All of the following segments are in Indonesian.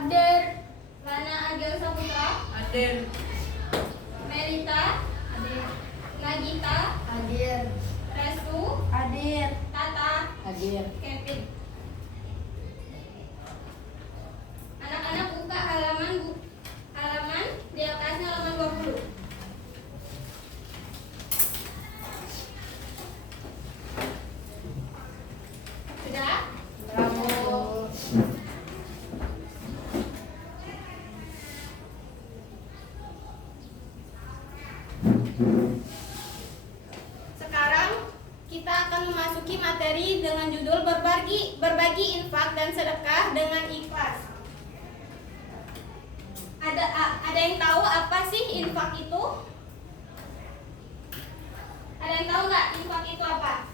Hadir. Lana Agil Saputra. Hadir. Merita. Hadir. Nagita. Hadir. Restu. Hadir. Tata. Hadir. Kevin. Anak-anak buka halaman di atasnya halaman 20. Sudah? Bravo. Sekarang kita akan memasuki materi dengan judul berbagi infak dan sedekah dengan ikhlas. Ada yang tahu apa sih infak itu? Ada yang tahu nggak infak itu apa?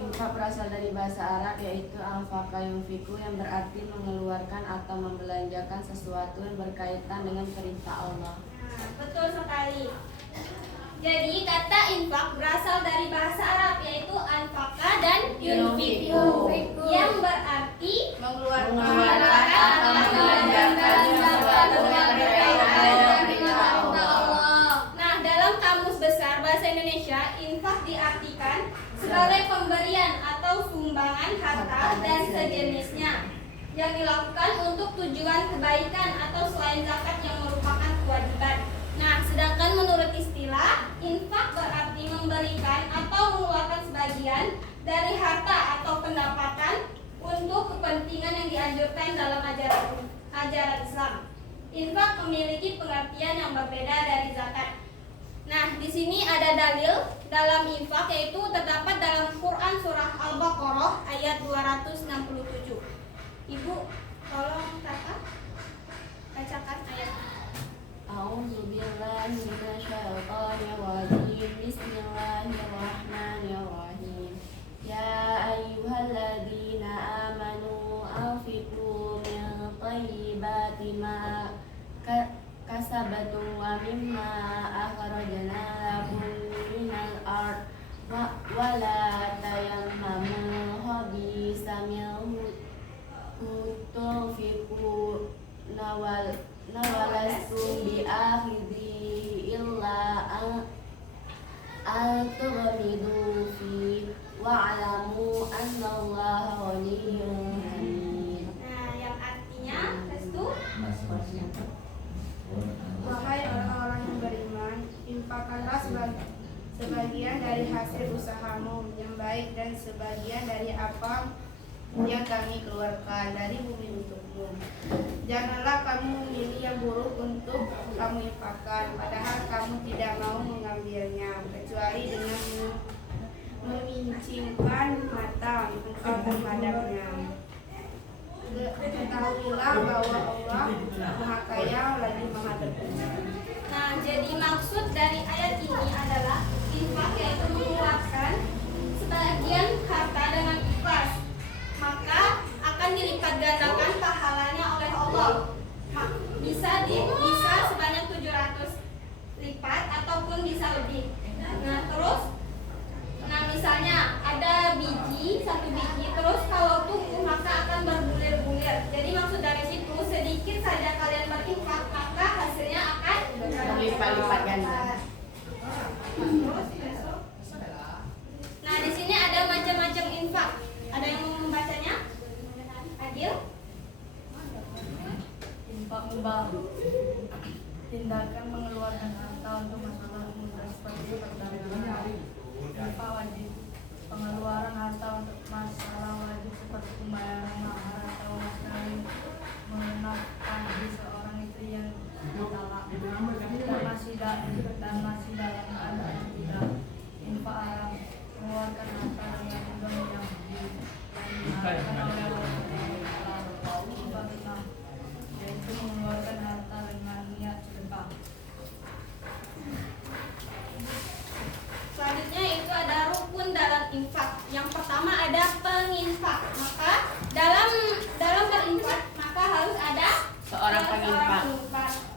Infak berasal dari bahasa Arab yaitu anfaqa yunfiku yang berarti mengeluarkan atau membelanjakan sesuatu yang berkaitan dengan perintah Allah. Nah, betul sekali. Jadi kata infak berasal dari bahasa Arab yaitu anfaqa dan yunfiku yang berarti Mengeluarkan atau membelanjakan sesuatu yang berkaitan dengan perintah Allah. Nah, dalam kamus besar bahasa Indonesia, infak diartikan sebagai pemberian atau sumbangan harta dan sejenisnya yang dilakukan untuk tujuan kebaikan atau selain zakat yang merupakan kewajiban. Nah, sedangkan menurut istilah, infak berarti memberikan atau mengeluarkan sebagian dari harta atau pendapatan untuk kepentingan yang dianjurkan dalam ajaran Islam. Infak memiliki pengertian yang berbeda dari zakat. Nah, di sini ada dalil dalam infak yaitu terdapat dalam Quran surah Al-Baqarah ayat 267. Ibu, tolong kakak bacakan ayatnya. A'udzu billahi minasyaitonir rajim. Bismillahirrahmanirrahim. Ya ayyuhalladzina amanu anfiqu min thayyibati ma kasabtum wa mimma akhrajna lakum minal ard wa la tayammamu khabisa minhu tunfiqu nawalastum bi'akhidhi illa al-tughmidu fi wa'alamu annallaha ghaniyyun hamid. Nah, yang artinya restu. Wahai orang-orang yang beriman, infakkanlah sebagian dari hasil usahamu yang baik dan sebagian dari apa yang kami keluarkan dari bumi untukmu. Janganlah kamu memilih yang buruk untuk kamu infakkan, padahal kamu tidak mau mengambilnya, kecuali dengan memincingkan mata engkau terhadapnya. Ketahuilah bahwa Allah Maha Kaya lagi Maha Terpuji. Nah, jadi maksud dari ayat ini adalah infak yaitu mengeluarkan sebagian harta dengan ikhlas, maka akan dilipat gandakan pahalanya oleh Allah. Bisa sebanyak 700 lipat ataupun bisa lebih. Nah, terus misalnya ada satu biji, terus kalau tumbuh maka akan berbulir-bulir. Jadi maksud dari situ sedikit saja kalian berinfak maka hasilnya akan Berlipat-lipat ganda. Nah, di sini ada macam-macam infak. Ada yang mau membacanya? Adil? Infak mubah. Tindakan mengeluarkan harta untuk masalah umum seperti perdagangan. Infak wajib. Pengeluaran harta untuk masalah wajib seperti pembayaran mahar atau mas kawin, menafkahi seorang istri yang talak dan masih dalam keadaan tidak. Infak haram. Mengeluarkan harta dengan uang yang diharamkan oleh Allah. Infak sunnah, yaitu mengeluarkan harta dengan niat sedekah. Selanjutnya itu ada rukun dalam infak. Yang pertama ada penginfak. Maka dalam berinfak maka harus ada Seorang penginfak.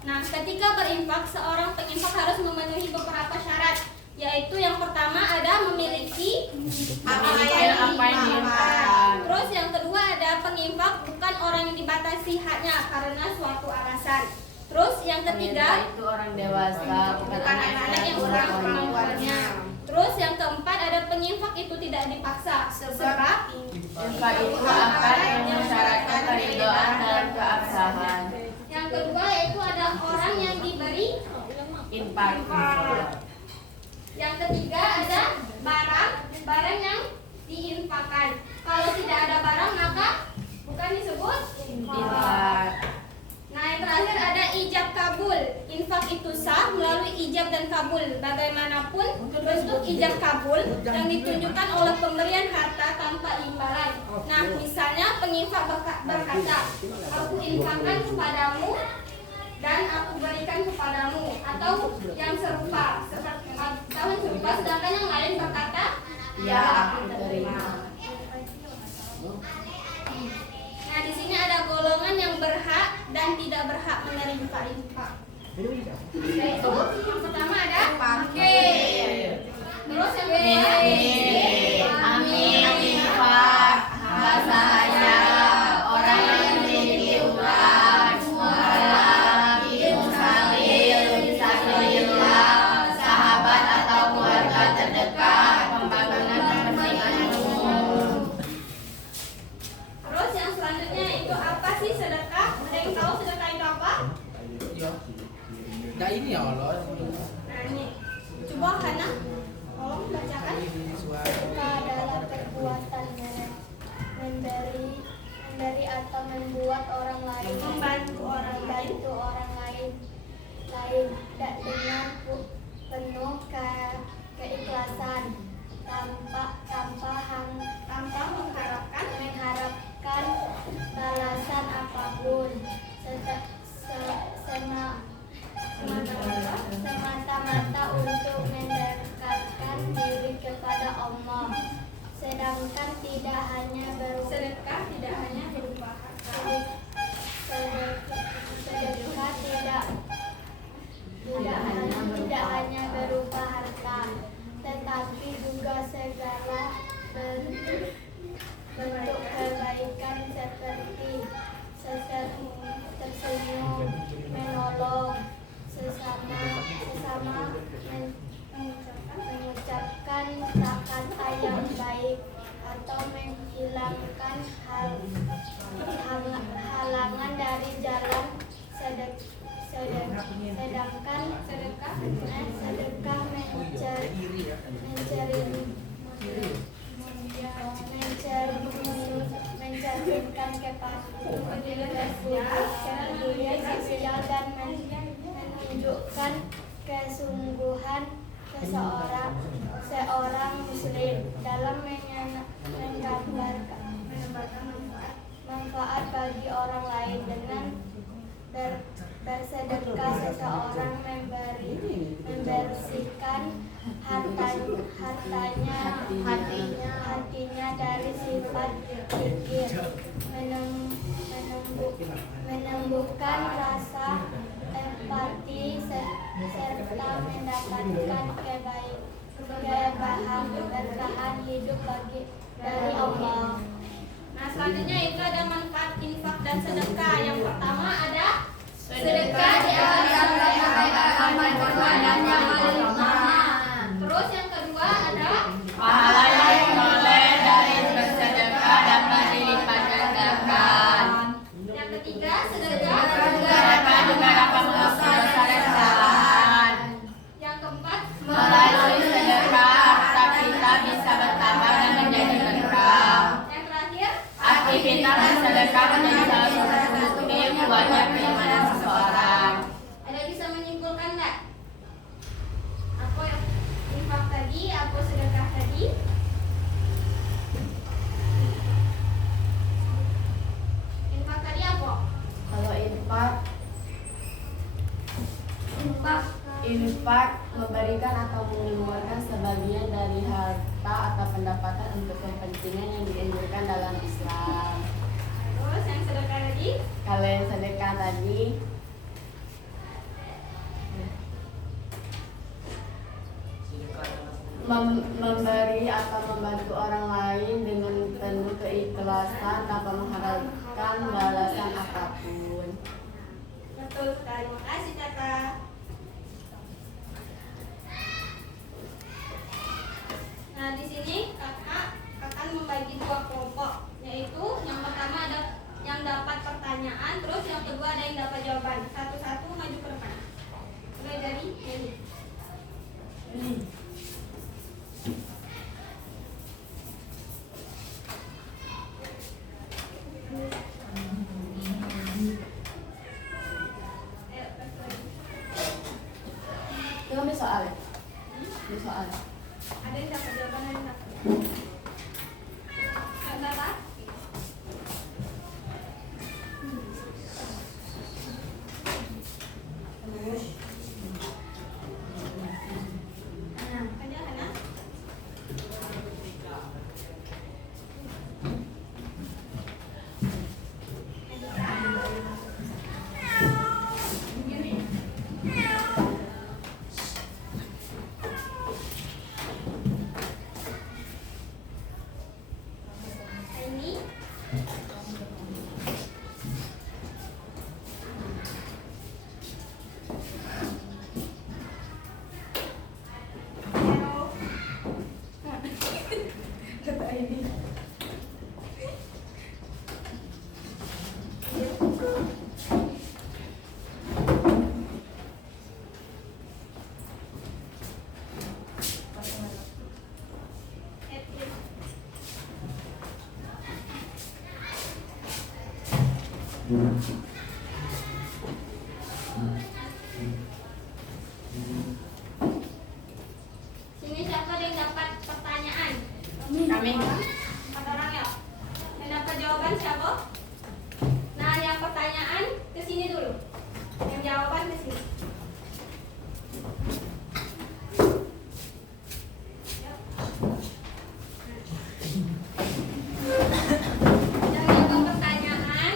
Nah, ketika berinfak seorang penginfak harus memenuhi beberapa syarat. Yaitu yang pertama ada memiliki Memiliki apa yang diinfakkan. Terus yang kedua ada penginfak bukan orang yang dibatasi haknya karena suatu alasan. Terus yang ketiga Peminfak itu orang dewasa, bukan anak-anak yang yang kurang kurang kemampuannya. Terus yang keempat ada penginfak itu tidak dipaksa sebab infak itu akan mensyaratkan keridhaan dalam keabsahan. yang kedua yaitu ada orang yang diberi Infak. Yang ketiga ada barang yang diinfakkan. Kalau tidak ada barang maka bukan disebut Infak. Nah, yang terakhir ada ijab kabul. Infak itu sah melalui ijab dan kabul. Bagaimanapun bentuk ijab kabul yang ditunjukkan oleh pemberian harta tanpa imbalan. Nah, misalnya penginfak berkata, aku infakkan kepadamu dan aku berikan kepadamu, atau yang serupa, sedangkan yang lain berkata, Ya, aku terima. Nah, di sini ada golongan yang berhak dan tidak berhak menerima infak. Yaitu yang pertama ada fakir. Terus yang kedua Amin infak. Hamba sahaya orang yang memiliki utang, mualaf, musabil, fisabilillah, sahabat atau keluarga terdekat, pembangunan kepentingan umum. Terus yang selanjutnya itu apa sih sedekah? Ada yang tahu sedekah itu apa? Nah ini ya Allah. Nah, ini. Coba Hana, tolong bacakan. Sedekah adalah perbuatan memberi atau membuat orang lain Membantu orang lain. dan dengan penuh keikhlasan tanpa mengharapkan balasan apapun semata-mata untuk mendekatkan diri kepada Allah. Sedangkan tidak hanya berupa Sedekah tidak hanya berupa harta. sedekah tidak hanya berupa harta, tetapi juga segala bentuk kebaikan seperti tersenyum, menolong sesama, mengucapkan kata yang baik, atau menghilangkan halangan dari jalan. Sedangkan sedekah mencerminkan kepedulian sosial dan menunjukkan kesungguhan seorang muslim dalam menggambarkan manfaat bagi orang lain. Dengan bersedekah seseorang membersihkan hatinya dari sifat fikir, menumbuhkan rasa empati serta mendapatkan keberkahan hidup dari Allah. Nah, selanjutnya itu ada manfaat infak dan sedekah. Yang pertama ada sedekah diajarkan agama dan yang paling utama. Terus yang kedua ada Pahala yang diperoleh dari bersedekah dapat dilipat gandakan. yang ketiga sedekah Sedekah juga dapat menghapus kesalahan. yang keempat Melalui sedekah, harta kita bisa bertambah dan menjadi berkah. yang terakhir Aktivitas bersedekah menjadi salah satu bukti kuatnya keimanan seseorang. ada yang bisa menyimpulkan nggak? Apa yang infak tadi, apa sedekah tadi? Infak tadi apa? Kalau infak memberikan atau mengeluarkan sebagian dari harta atau pendapatan untuk kepentingan yang dianjurkan dalam Islam. Terus yang sedekah tadi? Kalau yang sedekah tadi Sedekah memberi atau membantu orang lain dengan penuh keikhlasan tanpa mengharapkan balasan apapun. Betul sekali. Terima kasih kakak. Nah, di sini kakak akan membagi dua kelompok, yaitu yang pertama ada yang dapat pertanyaan, terus yang kedua ada yang dapat jawaban. Satu-satu maju ke depan. Mulai dari Eli. Itu kan soal ya? Ini soal. Ada yang dapat jawaban, ada yang dapat. Yang dapat? Hana, Hana. Ini sini siapa yang dapat pertanyaan? Kami. Empat orang ya. Yang dapat jawaban siapa? Nah, yang pertanyaan ke sini dulu. Yang jawaban ke sini. Yang jawab pertanyaan,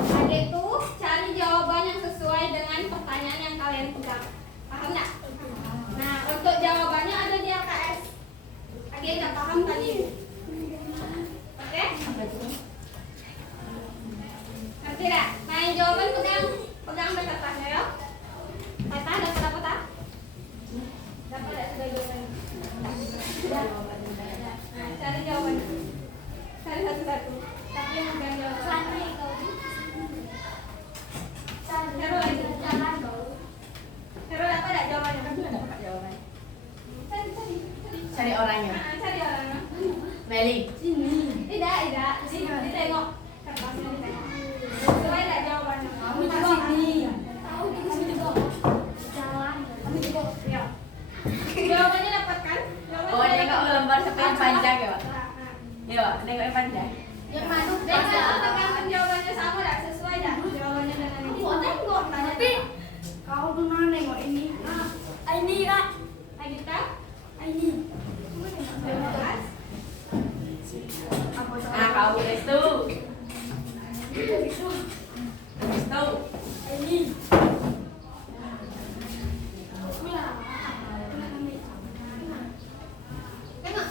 adik tuh cari jawaban yang sesuai dengan pertanyaan yang kalian pegang. Paham nggak? Nah, untuk jawabannya ada di LKS. Adik nggak paham tadi? Oke? Ngerti nggak? Nah, yang jawaban pegang dekat kertasnya ya. Tata dapat apa tak? Dapat nggak sudah jawabannya? Nah, cari jawabannya. Cari satu-satu. Tapi yang pegang jawabannya. Hero lagi. Hero dapat nggak jawabannya? Dapat jawaban. Cari. Cari orangnya. Cari orangnya. Meli. Tidak. Ditengok kertasnya, ditengok. Sesuai nggak jawabannya? Kamu juga. Tahu juga. Jalan. Ya. Jawabannya dapat kan? Oh, nengok lembar sampai yang panjang ya, Pak? Nah. Iya, Pak. Nengok yang panjang. Yang mana? Dengan jawabannya sama nggak? Sesuai nggak jawabannya dengan ini? Tengok tanya. Kau pernah nengok ini? Ini kak. Agita? Ini. Jelas? Ah, kau Restu. Restu. Ini. Tengok.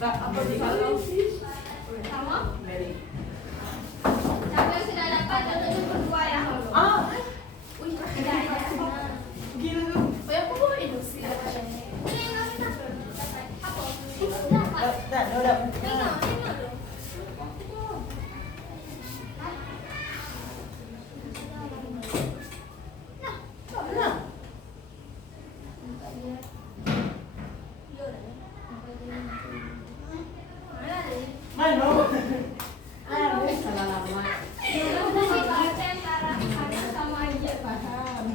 Mbak, apa di kalau? Sama? Meli. Siapa yang sudah dapat tentunya berdua ya? Ah, Tidak. gila lu. Kayak aku bawa itu sih. Udah. Main dong. Salah lama. Antara Hana sama Agia. Paham.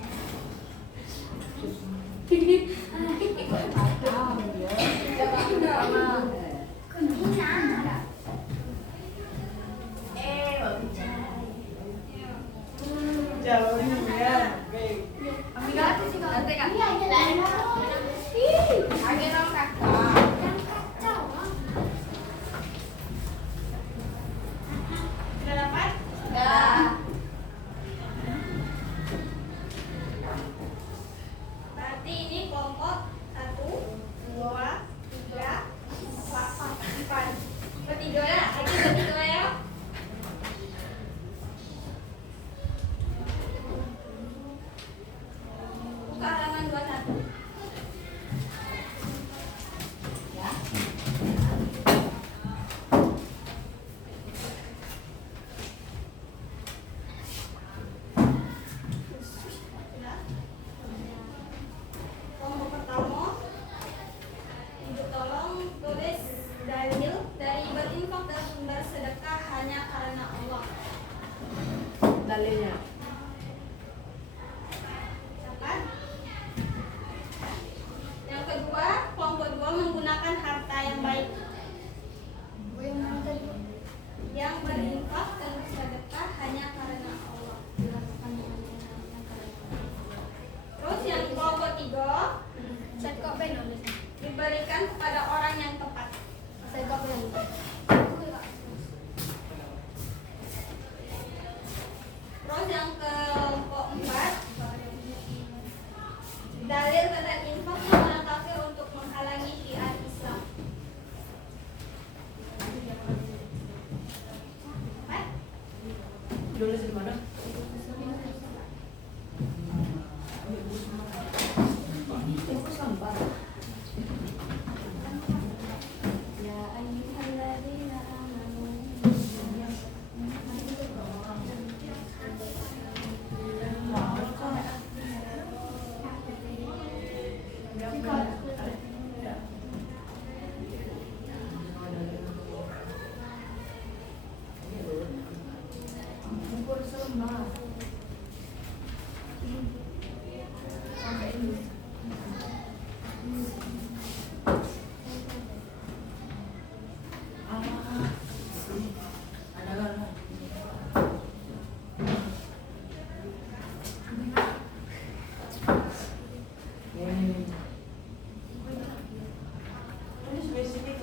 diberikan kepada orang yang tepat. Terus yang keempat, dalil tentang infak orang kafir untuk menghalangi syiar Islam. Tulis di mana? Ya ayyuhalladzina amanu Ukur selembar. Sampai ini. Ada kan? Ini spesifik.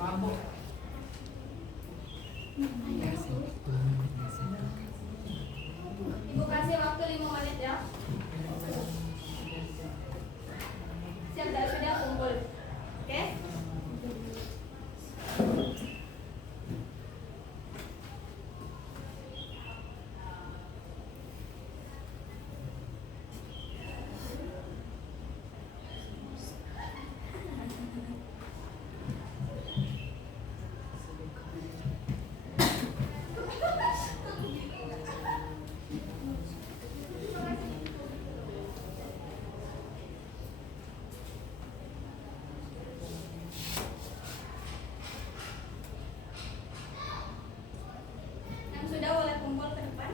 Mabuk. Ibu kasih waktu 5 menit ya. Siap dan sudah kumpul. Oke? Yang sudah boleh kumpul ke depan.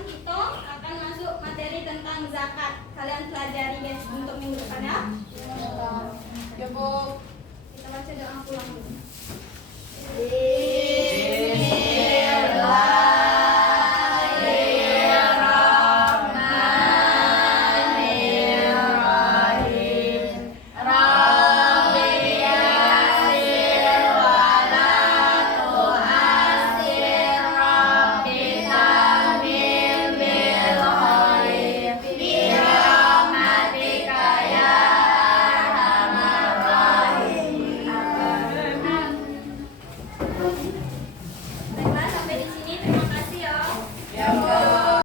sekarang kita akan masuk materi tentang zakat. Kalian pelajari guys untuk minggu depan ya. Ya Bu. Kita baca doa pulang dulu. Di